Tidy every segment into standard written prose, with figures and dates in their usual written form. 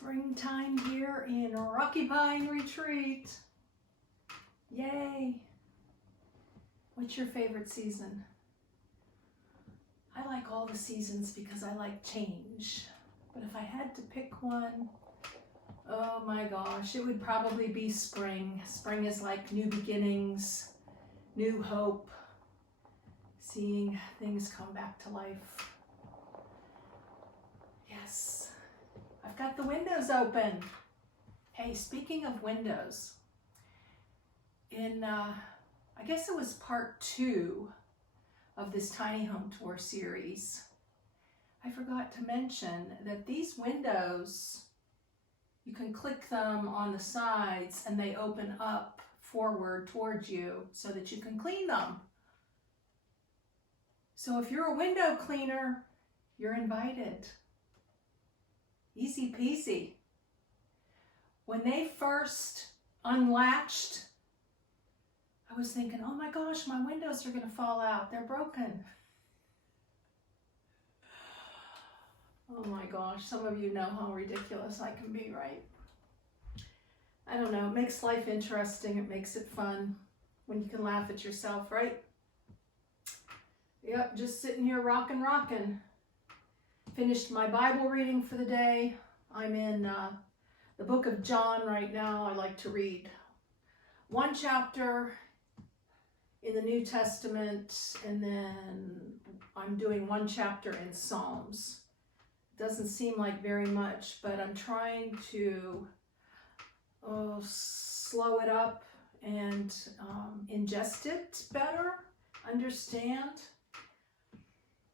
Springtime here in Rocky Pine Retreat. Yay! What's your favorite season? I like all the seasons because I like change. But if I had to pick one, oh my gosh, it would probably be spring. Spring is like new beginnings, new hope, seeing things come back to life. Yes. I've got the windows open. Hey, speaking of windows, in, I guess it was part 2 of this tiny home tour series, I forgot to mention that these windows, you can click them on the sides and they open up forward towards you so that you can clean them. So if you're a window cleaner, you're invited. Easy peasy. When they first unlatched, I was thinking, oh my gosh, my windows are going to fall out. They're broken. Oh my gosh, some of you know how ridiculous I can be, right? I don't know, it makes life interesting. It makes it fun when you can laugh at yourself, right? Yep, just sitting here rocking. Finished my Bible reading for the day. I'm in the book of John right now. I like to read one chapter in the New Testament, and then I'm doing one chapter in Psalms. It doesn't seem like very much, but I'm trying to slow it up and ingest it better, understand.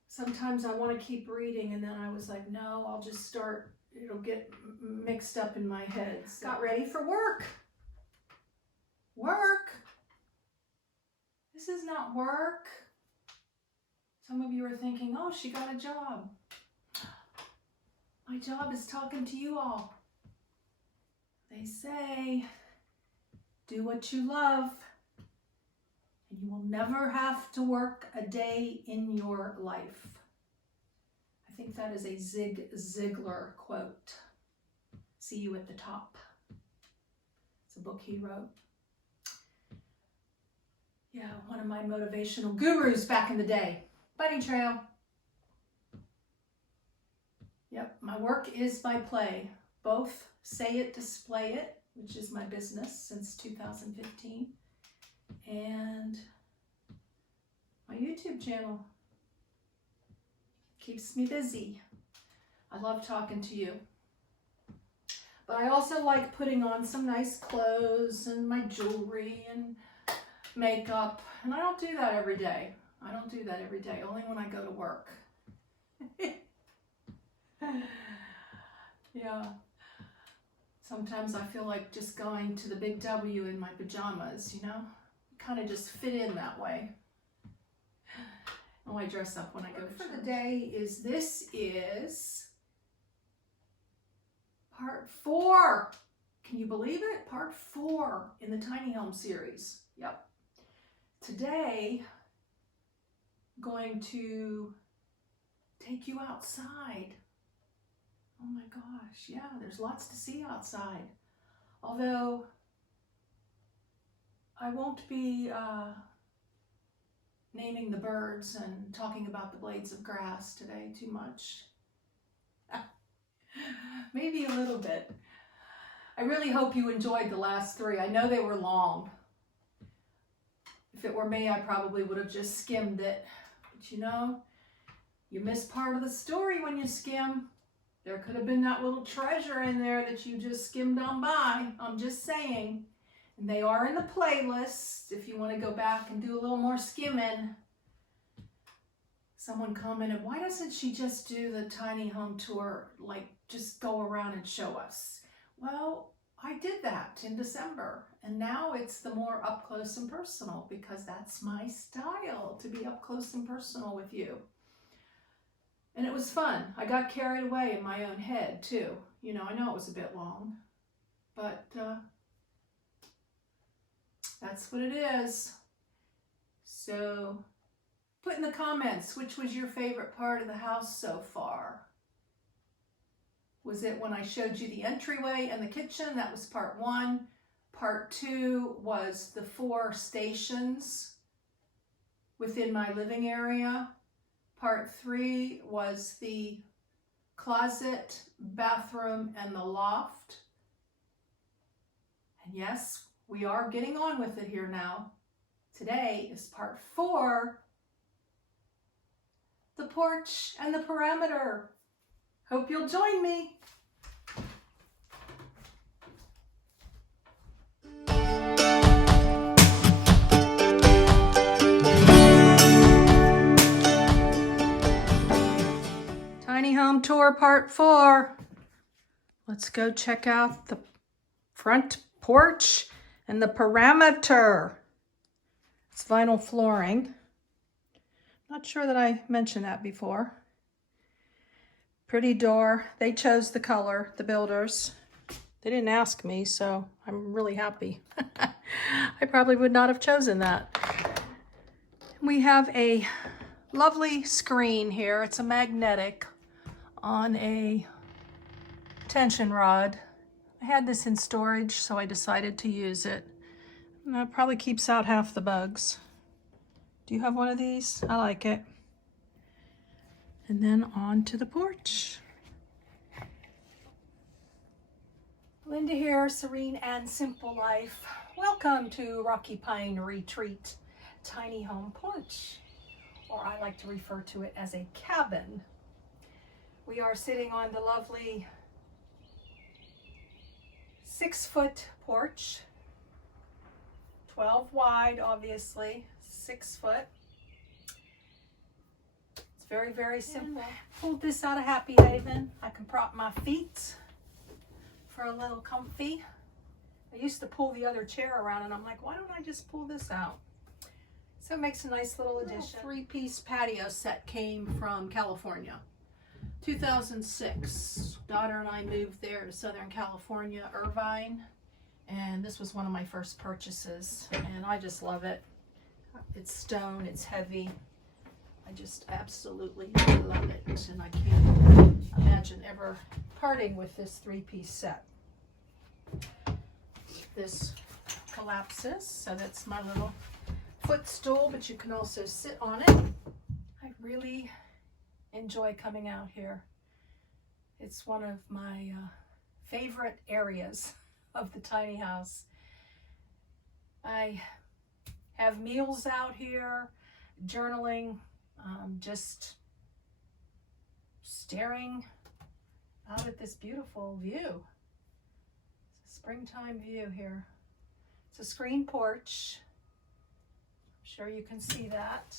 Sometimes I want to keep reading, and then I was like, no, I'll just start, it'll get mixed up in my head. So. Got ready for work. Work? This is not work. Some of you are thinking, oh, she got a job. My job is talking to you all. They say, do what you love, and you will never have to work a day in your life. I think that is a Zig Ziglar quote. See you at the top. It's a book he wrote. Yeah, one of my motivational gurus back in the day. Bunny trail. Yep, my work is my play. Both say it, display it, which is my business since 2015. And my YouTube channel keeps me busy. I love talking to you. But I also like putting on some nice clothes and my jewelry and makeup. And I don't do that every day. Only when I go to work. Yeah. Sometimes I feel like just going to the Big W in my pajamas, you know? Kind of just fit in that way. Oh, I dress up when I go to church. For the day is part 4. Can you believe it? Part 4 in the tiny home series. Yep. Today, I'm going to take you outside. Oh my gosh, yeah, there's lots to see outside. Although I won't be naming the birds and talking about the blades of grass today too much. Maybe a little bit. I really hope you enjoyed the last 3. I know they were long. If it were me, I probably would have just skimmed it. But you know, you miss part of the story when you skim. There could have been that little treasure in there that you just skimmed on by. I'm just saying. And they are in the playlist if you want to go back and do a little more skimming. Someone commented, why doesn't she just do the tiny home tour, like just go around and show us? Well, I did that in December, and now it's the more up close and personal because that's my style, to be up close and personal with you. And it was fun. I got carried away in my own head too. You know, I know it was a bit long, but that's what it is. So put in the comments, which was your favorite part of the house so far? was it when I showed you the entryway and the kitchen. That was part 1. Part 2 was the 4 stations within my living area. Part 3 was the closet, bathroom, and the loft. And yes, we are getting on with it here now. Today is part 4, the porch and the perimeter. Hope you'll join me. Tiny home tour part 4. Let's go check out the front porch and the perimeter. It's vinyl flooring. Not sure that I mentioned that before. Pretty door. They chose the color, the builders. They didn't ask me, so I'm really happy. I probably would not have chosen that. We have a lovely screen here. It's a magnetic on a tension rod. I had this in storage, so I decided to use it. And it probably keeps out half the bugs. Do you have one of these? I like it. And then on to the porch. Linda here, Serene and Simple Life. Welcome to Rocky Pine Retreat Tiny Home Porch, or I like to refer to it as a cabin. We are sitting on the lovely 6-foot porch, 12 wide, obviously, 6 foot. It's very, very simple. Pulled this out of Happy Haven. I can prop my feet for a little comfy. I used to pull the other chair around and I'm like, why don't I just pull this out? So it makes a nice little addition. 3-piece patio set came from California. 2006, daughter and I moved there to Southern California, Irvine, and this was one of my first purchases, and I just love it. It's stone, it's heavy. I just absolutely love it, and I can't imagine ever parting with this 3-piece set. This collapses, so that's my little footstool, but you can also sit on it. I really enjoy coming out here. It's one of my favorite areas of the tiny house. I have meals out here, journaling, just staring out at this beautiful view. It's a springtime view here. It's a screen porch. I'm sure you can see that.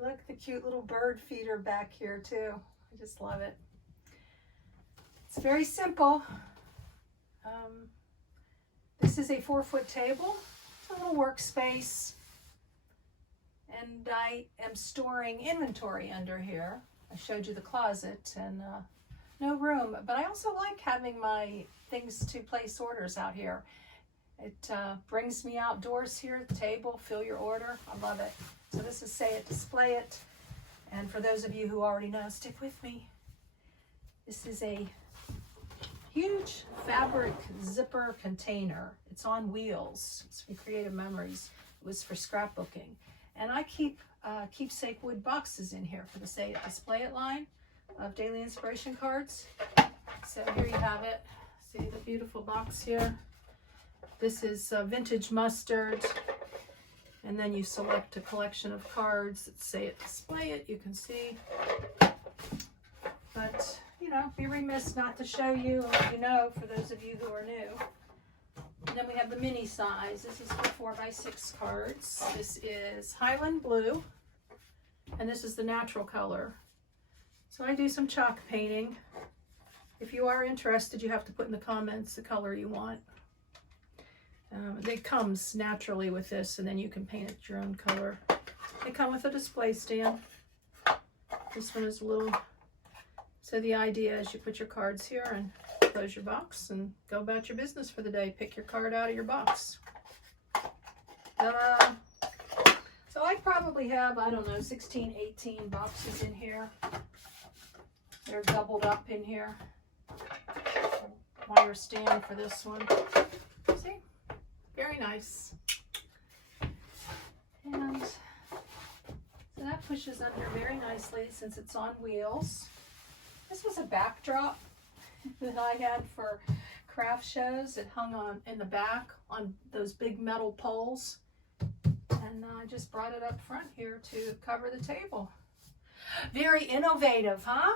Look, the cute little bird feeder back here too. I just love it. It's very simple. This is a 4-foot table. It's a little workspace. And I am storing inventory under here. I showed you the closet and no room. But I also like having my things to place orders out here. It brings me outdoors here at the table, fill your order. I love it. So this is Say It, Display It. And for those of you who already know, stick with me. This is a huge fabric zipper container. It's on wheels. It's from Creative Memories. It was for scrapbooking. And I keep keepsake wood boxes in here for the Say It, Display It line of daily inspiration cards. So here you have it. See the beautiful box here? This is vintage mustard. And then you select a collection of cards that Say It, Display It. You can see. But, you know, be remiss not to show you and let you know for those of you who are new. And then we have the mini size. This is for 4x6 cards. This is Highland Blue. And this is the natural color. So I do some chalk painting. If you are interested, you have to put in the comments the color you want. It comes naturally with this, and then you can paint it your own color. They come with a display stand. This one is a little, so the idea is you put your cards here and close your box and go about your business for the day. Pick your card out of your box. So I probably have, I don't know, 16, 18 boxes in here. They're doubled up in here. wire stand for this one. See? Very nice. And so that pushes under very nicely since it's on wheels. This was a backdrop that I had for craft shows. It hung on in the back on those big metal poles. And I just brought it up front here to cover the table. Very innovative, huh?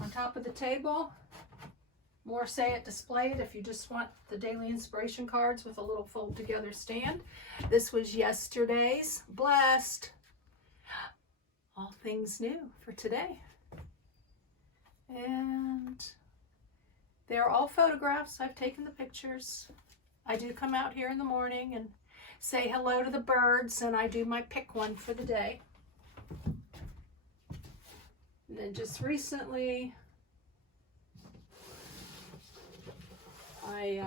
On top of the table, more say it displayed if you just want the daily inspiration cards with a little fold together stand. This was yesterday's blessed. All things new for today. And they're all photographs. I've taken the pictures. I do come out here in the morning and say hello to the birds, and I do my pick one for the day. And then just recently, I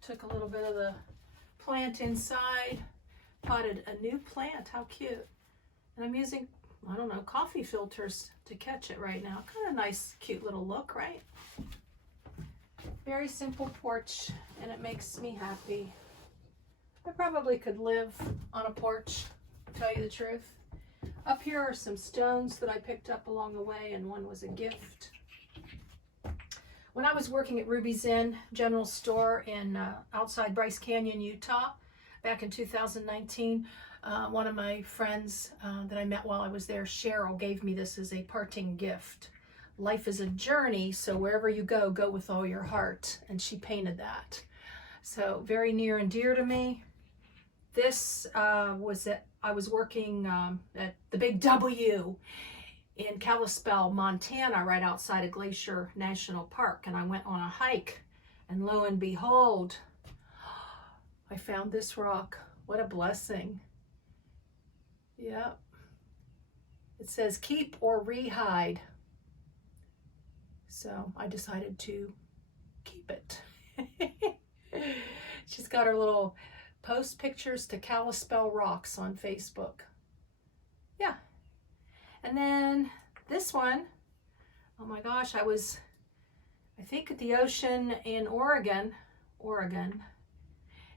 took a little bit of the plant inside, potted a new plant. How cute. And I'm using, I don't know, coffee filters to catch it right now. Kind of nice, cute little look, right? Very simple porch, and it makes me happy. I probably could live on a porch, to tell you the truth. Up here are some stones that I picked up along the way, and one was a gift. When I was working at Ruby's Inn General Store in outside Bryce Canyon, Utah, back in 2019, one of my friends that I met while I was there, Cheryl, gave me this as a parting gift. Life is a journey, so wherever you go, go with all your heart. And she painted that. So very near and dear to me. This was that I was working at the Big W in Kalispell, Montana, right outside of Glacier National Park. And I went on a hike, and lo and behold, I found this rock. What a blessing. Yep. It says keep or rehide. So I decided to keep it. She's got her little post pictures to Kalispell rocks on Facebook. Yeah. And then this one, oh my gosh, I think at the ocean in Oregon,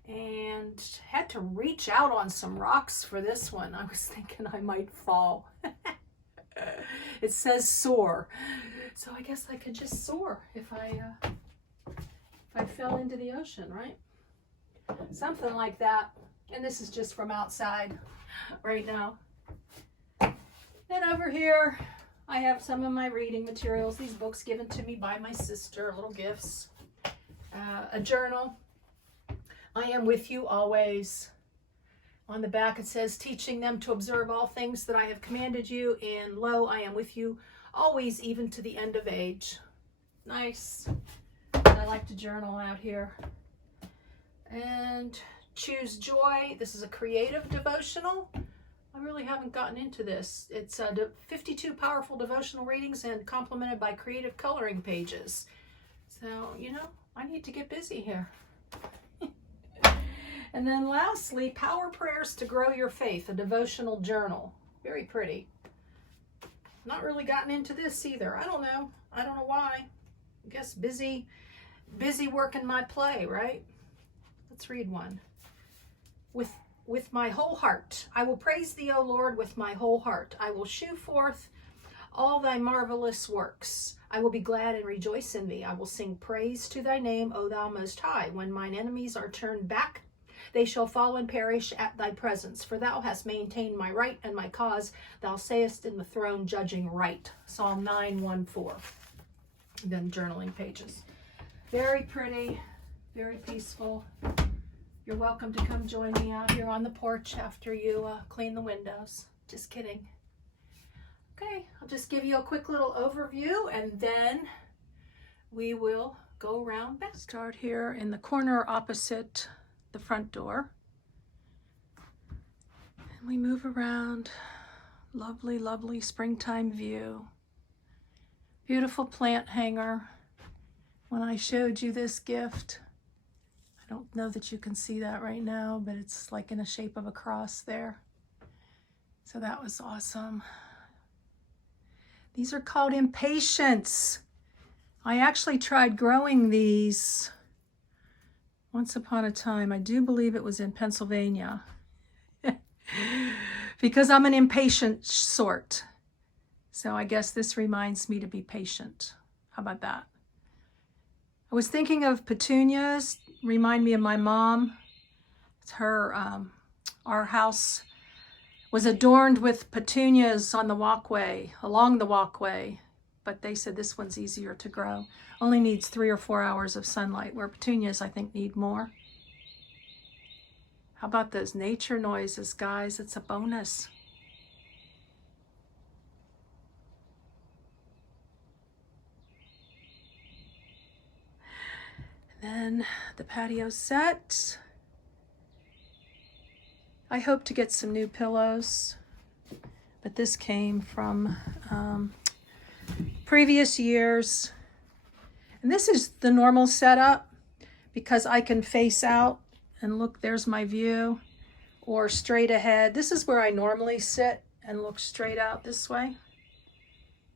and had to reach out on some rocks for this one. I was thinking I might fall. It says soar. So I guess I could just soar if I fell into the ocean, right? Something like that. And this is just from outside right now. Then over here, I have some of my reading materials. These books given to me by my sister, little gifts. A journal. I am with you always. On the back it says, teaching them to observe all things that I have commanded you, and lo, I am with you always, even to the end of age. Nice. I like to journal out here. And choose joy. This is a creative devotional. I really haven't gotten into this. It's 52 powerful devotional readings and complemented by creative coloring pages. So, you know, I need to get busy here. And then lastly, Power Prayers to Grow Your Faith, a devotional journal. Very pretty. Not really gotten into this either. I don't know why. I guess busy working my play, right? Let's read one. With my whole heart, I will praise thee, O Lord, with my whole heart. I will shew forth all thy marvelous works. I will be glad and rejoice in thee. I will sing praise to thy name, O thou most high. When mine enemies are turned back, they shall fall and perish at thy presence. For thou hast maintained my right and my cause. Thou sayest in the throne, judging right. Psalm 9:1-4. Then journaling pages. Very pretty, very peaceful. You're welcome to come join me out here on the porch after you clean the windows. Just kidding. Okay, I'll just give you a quick little overview, and then we will go around back. Start here in the corner opposite the front door. And we move around. Lovely, lovely springtime view. Beautiful plant hanger. When I showed you this gift, I don't know that you can see that right now, but it's like in the shape of a cross there. So that was awesome. These are called impatiens. I actually tried growing these once upon a time. I do believe it was in Pennsylvania. Because I'm an impatient sort. So I guess this reminds me to be patient. How about that? I was thinking of petunias. Remind me of my mom. Our house was adorned with petunias on the walkway, along the walkway. But they said this one's easier to grow. Only needs 3 or 4 hours of sunlight, where petunias, I think, need more. How about those nature noises, guys? It's a bonus. And then the patio set. I hope to get some new pillows, but this came from previous years. And this is the normal setup because I can face out and look, there's my view, or straight ahead. This is where I normally sit and look straight out this way.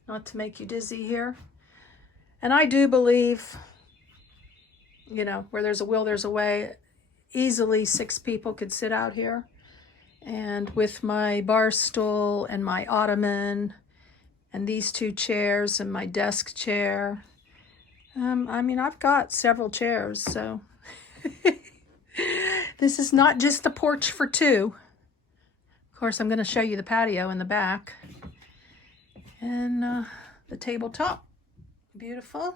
Not to make you dizzy here. And I do believe, you know, where there's a will, there's a way. Easily 6 people could sit out here. And with my bar stool and my ottoman and these 2 chairs and my desk chair. I mean, I've got several chairs, so this is not just a porch for 2. Of course, I'm going to show you the patio in the back. And the tabletop. Beautiful.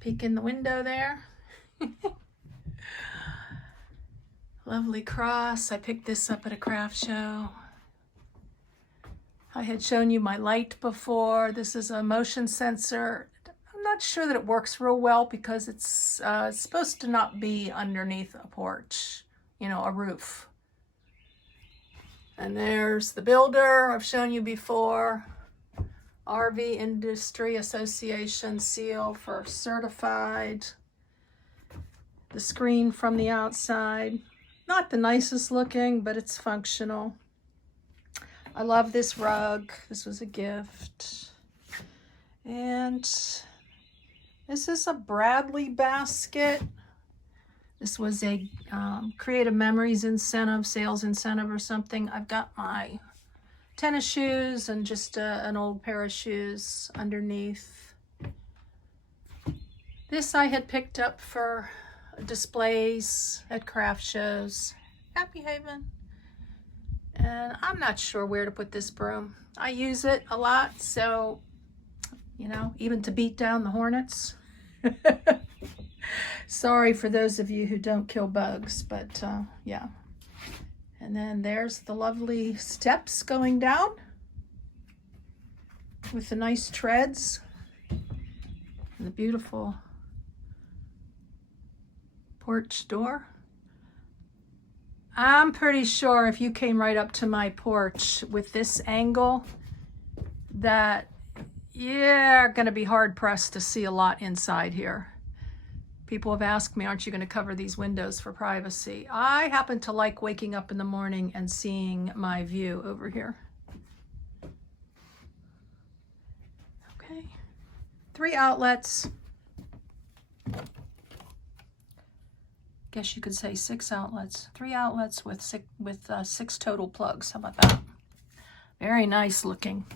Peek in the window there. Lovely cross. I picked this up at a craft show. I had shown you my light before. This is a motion sensor. I'm not sure that it works real well because it's supposed to not be underneath a porch, you know, a roof. And there's the builder I've shown you before. RV Industry Association seal for certified. The screen from the outside. Not the nicest looking, but it's functional. I love this rug. This was a gift. And this is a Bradley basket. This was a Creative Memories incentive, sales incentive or something. I've got my tennis shoes and just an old pair of shoes underneath. This I had picked up for displays at craft shows. Happy Haven. And I'm not sure where to put this broom. I use it a lot, so, you know, even to beat down the hornets. Sorry for those of you who don't kill bugs, but yeah. And then there's the lovely steps going down with the nice treads and the beautiful porch door. I'm pretty sure if you came right up to my porch with this angle that you're going to be hard pressed to see a lot inside here. People have asked me, aren't you going to cover these windows for privacy? I happen to like waking up in the morning and seeing my view over here. Okay, 3 outlets. Guess you could say 6 outlets. 3 outlets with 6 total plugs. How about that? Very nice looking.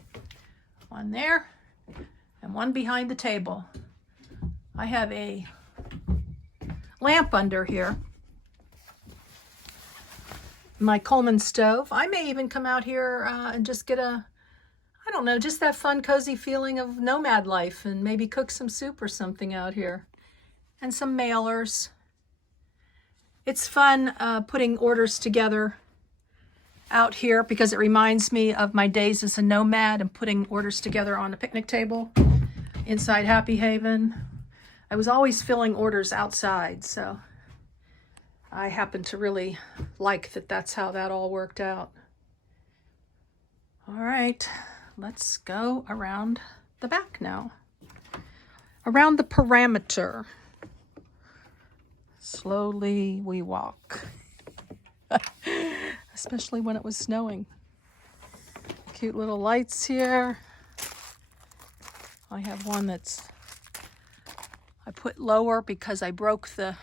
One there and one behind the table. I have a lamp under here. My Coleman stove. I may even come out here and just get I don't know, just that fun, cozy feeling of nomad life and maybe cook some soup or something out here. And some mailers. It's fun putting orders together out here because it reminds me of my days as a nomad and putting orders together on a picnic table inside Happy Haven. I was always filling orders outside, so I happen to really like that that's how that all worked out. All right, let's go around the back now. Around the perimeter. Slowly we walk, especially when it was snowing. Cute little lights here. I have one that's, I put lower because I broke the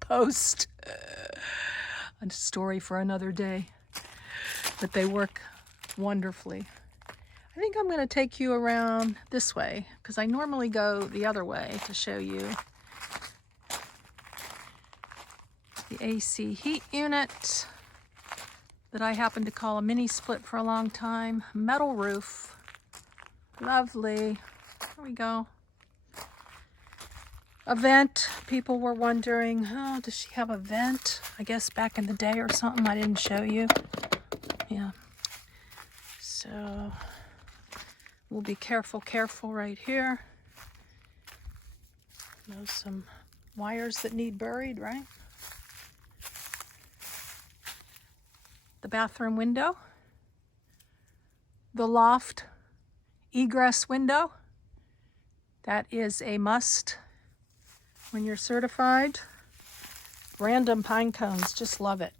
post. A story for another day. But they work wonderfully. I think I'm going to take you around this way because I normally go the other way to show you the AC heat unit that I happen to call a mini split for a long time. Metal roof. Lovely. There we go. A vent. People were wondering, oh, does she have a vent? I guess back in the day or something I didn't show you. Yeah. So we'll be careful right here. There's some wires that need buried, right? The bathroom window. The loft egress window. That is a must when you're certified. Random pine cones, just love it.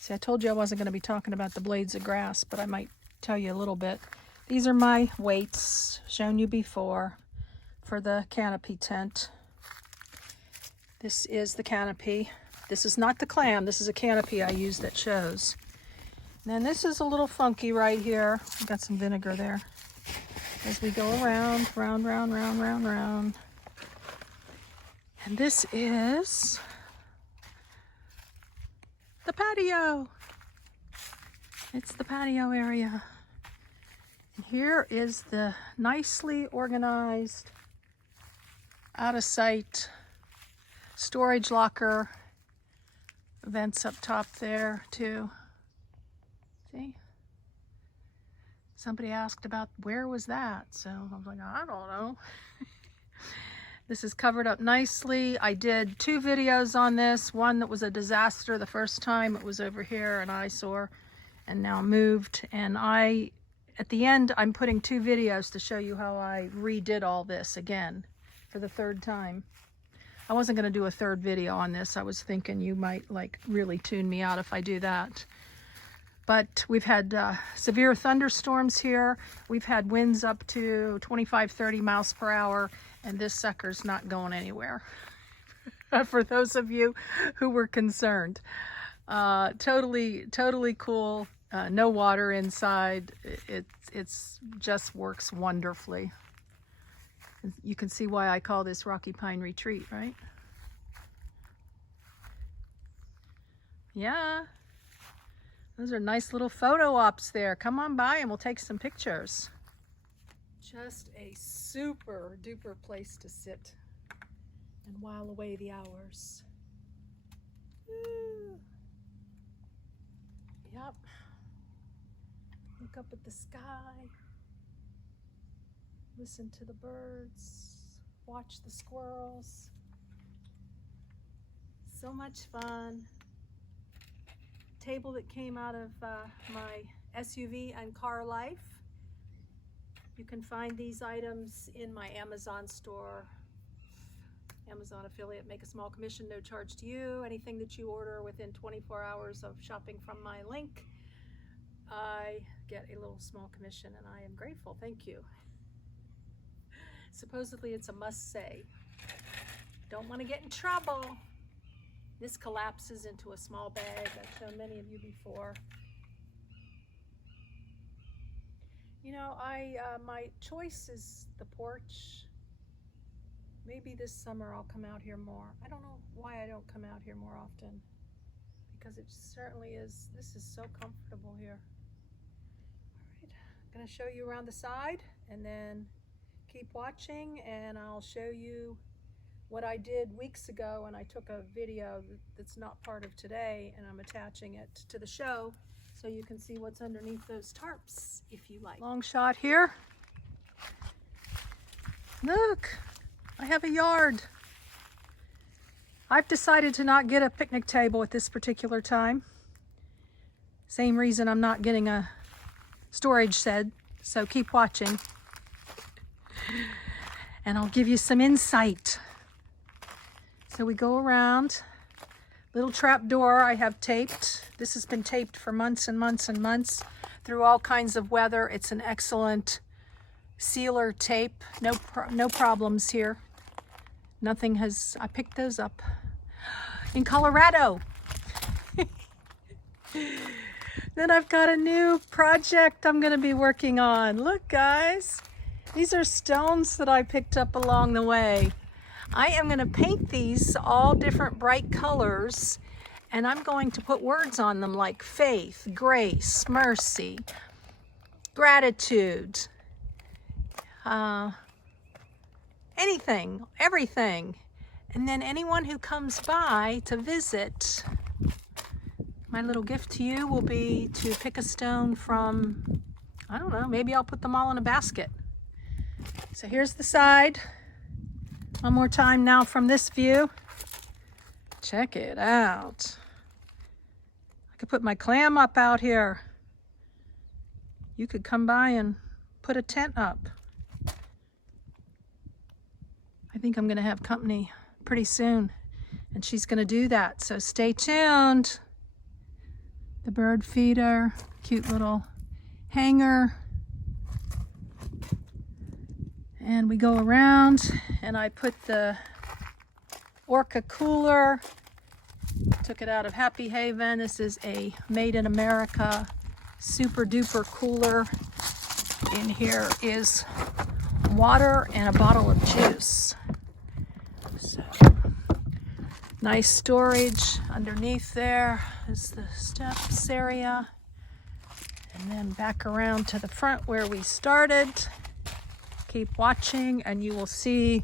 See, I told you I wasn't going to be talking about the blades of grass, but I might tell you a little bit. These are my weights, shown you before, for the canopy tent. This is the canopy. This is not the clam, this is a canopy I use that shows. And then this is a little funky right here. I've got some vinegar there. As we go around, round. And this is the patio. It's the patio area. And here is the nicely organized, out of sight storage locker. Vents up top there too. See? Somebody asked about where was that, so I was like, I don't know. This is covered up nicely. I did 2 videos on this. One that was a disaster the first time. It was over here, an eyesore, and now moved. And at the end, I'm putting 2 videos to show you how I redid all this again for the 3rd time. I wasn't going to do a 3rd video on this. I was thinking you might like really tune me out if I do that. But we've had severe thunderstorms here. We've had winds up to 25, 30 miles per hour, and this sucker's not going anywhere. For those of you who were concerned. Totally cool. No water inside. It's just works wonderfully. You can see why I call this Rocky Pine Retreat, right? Yeah. Those are nice little photo ops there. Come on by and we'll take some pictures. Just a super duper place to sit and while away the hours. Woo. Yep. Look up at the sky. Listen to the birds. Watch the squirrels. So much fun. Table that came out of my SUV and car life. You can find these items in my Amazon store. Amazon affiliate, make a small commission, no charge to you. Anything that you order within 24 hours of shopping from my link, I get a little small commission, and I am grateful. Thank you. Supposedly it's a must say. Don't want to get in trouble. This collapses into a small bag. I've shown many of you before. You know, my choice is the porch. Maybe this summer I'll come out here more. I don't know why I don't come out here more often, because it certainly is, this is so comfortable here. All right, I'm gonna show you around the side and then keep watching, and I'll show you what I did weeks ago, and I took a video that's not part of today, and I'm attaching it to the show so you can see what's underneath those tarps if you like. Long shot here. Look, I have a yard. I've decided to not get a picnic table at this particular time. Same reason I'm not getting a storage shed, so keep watching. And I'll give you some insight. So we go around, little trap door I have taped. This has been taped for months and months and months through all kinds of weather. It's an excellent sealer tape. No problems here. Nothing has, I picked those up in Colorado. Then I've got a new project I'm going to be working on. Look, guys, these are stones that I picked up along the way. I am going to paint these all different bright colors, and I'm going to put words on them like faith, grace, mercy, gratitude, anything, everything. And then anyone who comes by to visit, my little gift to you will be to pick a stone from, I don't know, maybe I'll put them all in a basket. So here's the side. One more time now from this view. Check it out. I could put my clam up out here. You could come by and put a tent up. I think I'm going to have company pretty soon, and she's going to do that, so stay tuned. The bird feeder, cute little hanger. And we go around, and I put the Orca cooler, took it out of Happy Haven. This is a Made in America super duper cooler. In here is water and a bottle of juice. So nice storage. Underneath there is the steps area. And then back around to the front where we started. Keep watching and you will see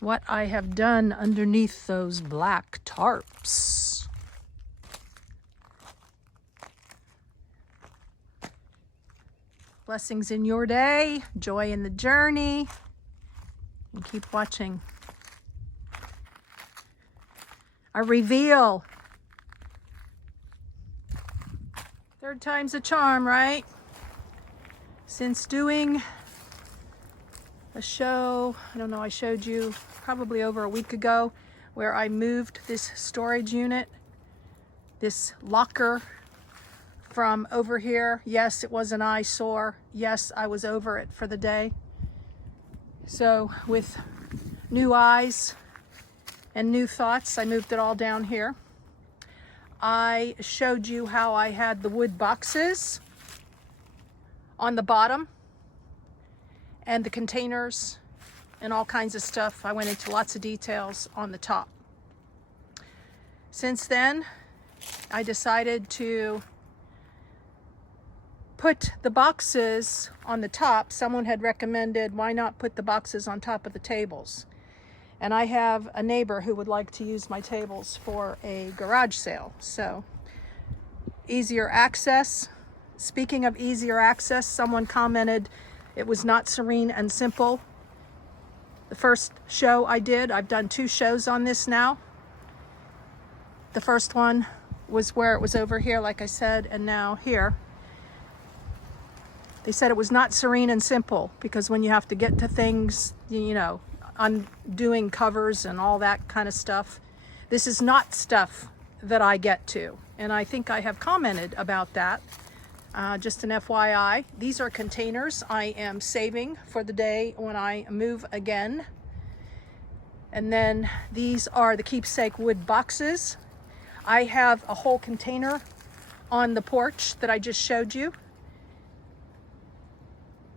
what I have done underneath those black tarps. Blessings in your day, joy in the journey, and keep watching. A reveal. Third time's a charm, right? Since doing a show, I don't know, I showed you probably over a week ago, where I moved this storage unit, this locker, from over here. Yes, it was an eyesore. Yes, I was over it for the day. So with new eyes and new thoughts, I moved it all down here. I showed you how I had the wood boxes on the bottom and the containers and all kinds of stuff. I went into lots of details on the top. Since then, I decided to put the boxes on the top. Someone had recommended, why not put the boxes on top of the tables? And I have a neighbor who would like to use my tables for a garage sale. So easier access. Speaking of easier access, someone commented it was not serene and simple. The first show I did, I've done 2 shows on this now. The first one was where it was over here, like I said, and now here. They said it was not serene and simple because when you have to get to things, you know, undoing covers and all that kind of stuff, this is not stuff that I get to. And I think I have commented about that. Just an FYI, these are containers I am saving for the day when I move again. And then these are the keepsake wood boxes. I have a whole container on the porch that I just showed you.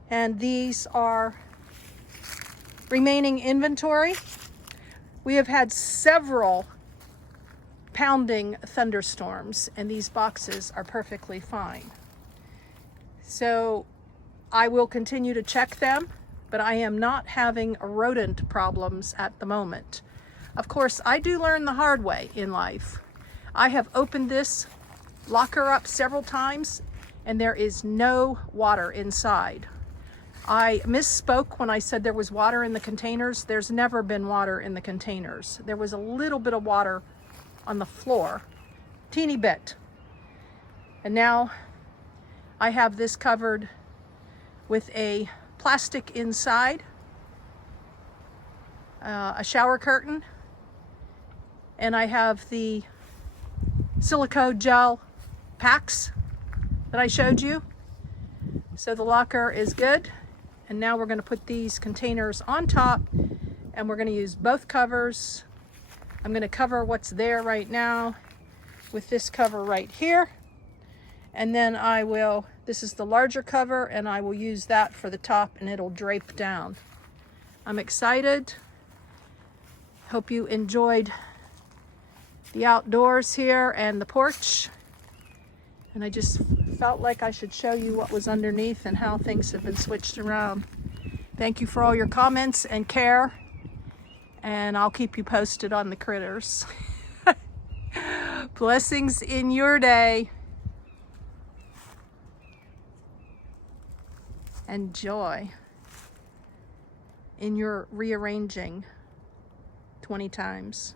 And these are remaining inventory. We have had several pounding thunderstorms, and these boxes are perfectly fine. So I will continue to check them, but I am not having rodent problems at the moment. Of course, I do learn the hard way in life. I have opened this locker up several times, and there is no water inside. I misspoke when I said there was water in the containers. There's never been water in the containers. There was a little bit of water on the floor, teeny bit. And now I have this covered with a plastic inside, a shower curtain, and I have the silicone gel packs that I showed you. So the locker is good. And now we're going to put these containers on top, and we're going to use both covers. I'm going to cover what's there right now with this cover right here. And then I will, this is the larger cover, and I will use that for the top, and it'll drape down. I'm excited. Hope you enjoyed the outdoors here and the porch. And I just felt like I should show you what was underneath and how things have been switched around. Thank you for all your comments and care, and I'll keep you posted on the critters. Blessings in your day, and joy in your rearranging 20 times.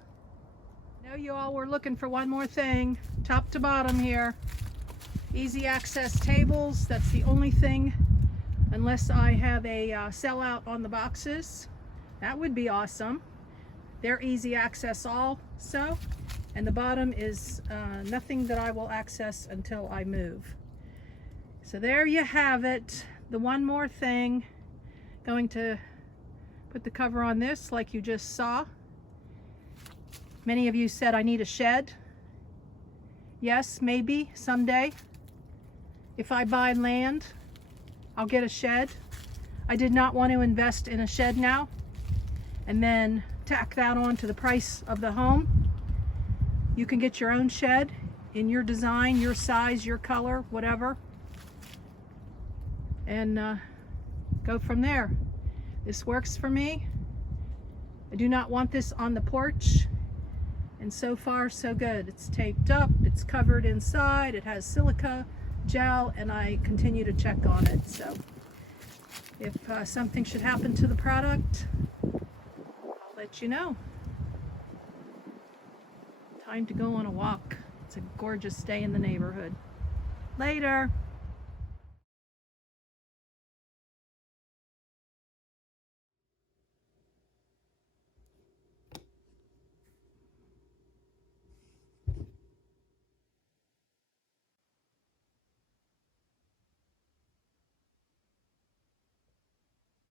I know you all were looking for one more thing, top to bottom here. Easy access tables, that's the only thing, unless I have a sellout on the boxes. That would be awesome. They're easy access also, and the bottom is nothing that I will access until I move. So there you have it. The one more thing, going to put the cover on this like you just saw. Many of you said I need a shed. Yes, maybe someday. If I buy land, I'll get a shed. I did not want to invest in a shed now and then tack that on to the price of the home. You can get your own shed in your design, your size, your color, whatever, and go from there. This works for me. I do not want this on the porch, and so far so good. It's taped up, it's covered inside, it has silica gel, and I continue to check on it. So if something should happen to the product, I'll let you know. Time to go on a walk. It's a gorgeous day in the neighborhood. Later.